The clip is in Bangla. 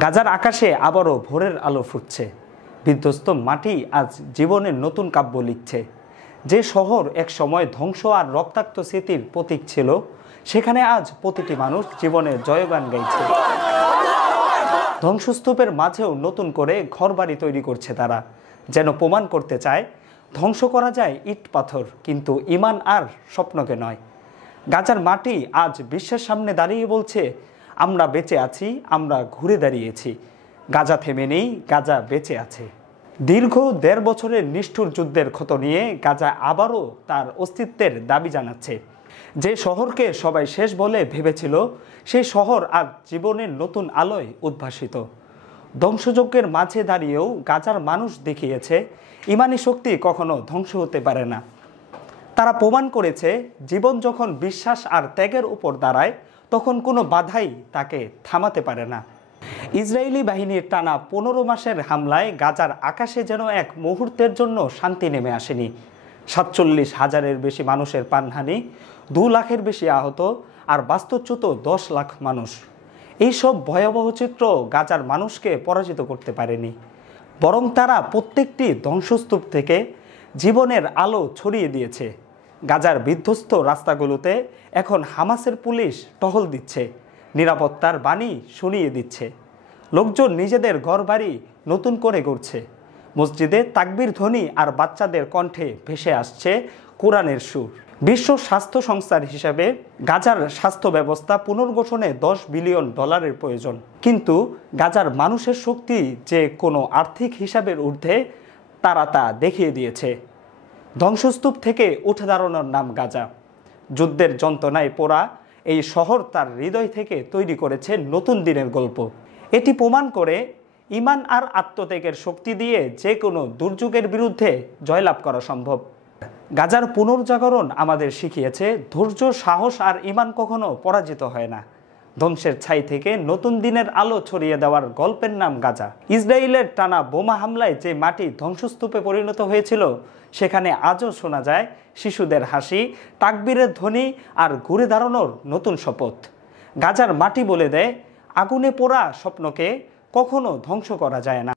গাজার আকাশে আবারও ভোরের আলো ফুটছে। বিধ্বস্ত মাটি আজ জীবনের নতুন কাব্য লিখছে। যে শহর এক সময় ধ্বংস আর রক্তাক্ত স্মৃতির প্রতীক ছিল, সেখানে আজ প্রতিটি মানুষ জীবনের জয়গান গাইছে। ধ্বংসস্তূপের মাঝেও নতুন করে ঘরবাড়ি তৈরি করছে তারা, যেন প্রমাণ করতে চায় ধ্বংস করা যায় ইট পাথর, কিন্তু ঈমান আর স্বপ্নকে নয়। গাজার মাটি আজ বিশ্বের সামনে দাঁড়িয়ে বলছে, আমরা বেঁচে আছি, আমরা ঘুরে দাঁড়িয়েছি। গাজা থেমে নেই, গাজা বেঁচে আছে। দীর্ঘ ১.৫ বছরের নিষ্ঠুর যুদ্ধের ক্ষত নিয়ে গাজা আবারও তার অস্তিত্বের দাবি জানাচ্ছে। যে শহরকে সবাই শেষ বলে ভেবেছিল, সেই শহর আজ জীবনের নতুন আলোয় উদ্ভাসিত। ধ্বংসযজ্ঞের মাঝে দাঁড়িয়েও গাজার মানুষ দেখিয়েছে ঈমানি শক্তি কখনো ধ্বংস হতে পারে না। তারা প্রমাণ করেছে, জীবন যখন বিশ্বাস আর ত্যাগের উপর দাঁড়ায়, তখন কোনো বাধাই তাকে থামাতে পারে না। ইসরায়েলি বাহিনীর টানা ১৫ মাসের হামলায় গাজার আকাশে যেন এক মুহূর্তের জন্য শান্তি নেমে আসেনি। ৪৭,০০০-এর বেশি মানুষের প্রাণহানি, ২ লাখের বেশি আহত, আর বাস্তুচ্যুত ১০ লাখ মানুষ। এইসব ভয়াবহ চিত্র গাজার মানুষকে পরাজিত করতে পারেনি, বরং তারা প্রত্যেকটি ধ্বংসস্তূপ থেকে জীবনের আলো ছড়িয়ে দিয়েছে। গাজার বিধ্বস্ত রাস্তাগুলোতে এখন হামাসের পুলিশ টহল দিচ্ছে, নিরাপত্তার বাণী শুনিয়ে দিচ্ছে। লোকজন নিজেদের ঘরবাড়ি নতুন করে গড়ছে। মসজিদে তাকবীর ধ্বনি আর বাচ্চাদের কণ্ঠে ভেসে আসছে কোরআনের সুর। বিশ্ব স্বাস্থ্য সংস্থার হিসাবে গাজার স্বাস্থ্য ব্যবস্থা পুনর্গঠনে $10 বিলিয়ন প্রয়োজন। কিন্তু গাজার মানুষের শক্তি যে কোনো আর্থিক হিসাবের ঊর্ধ্বে, তারা তা দেখিয়ে দিয়েছে। ধ্বংসস্তূপ থেকে উঠে দাঁড়ানোর নাম গাজা। যুদ্ধের যন্ত্রণায় পোড়া এই শহর তার হৃদয় থেকে তৈরি করেছে নতুন দিনের গল্প। এটি প্রমাণ করে, ঈমান আর আত্মত্যাগের শক্তি দিয়ে যে কোনো দুর্যোগের বিরুদ্ধে জয়লাভ করা সম্ভব। গাজার পুনর্জাগরণ আমাদের শিখিয়েছে, ধৈর্য, সাহস আর ঈমান কখনো পরাজিত হয় না। ধ্বংসের ছাই থেকে নতুন দিনের আলো ছড়িয়ে দেওয়ার গল্পের নাম গাজা। ইসরায়েলের টানা বোমা হামলায় যে মাটি ধ্বংসস্তূপে পরিণত হয়েছিল, সেখানে আজও শোনা যায় শিশুদের হাসি, তাকবীরের ধ্বনি আর ঘুরে দাঁড়ানোর নতুন শপথ। গাজার মাটি বলে দেয়, আগুনে পোড়া স্বপ্নকে কখনো ধ্বংস করা যায় না।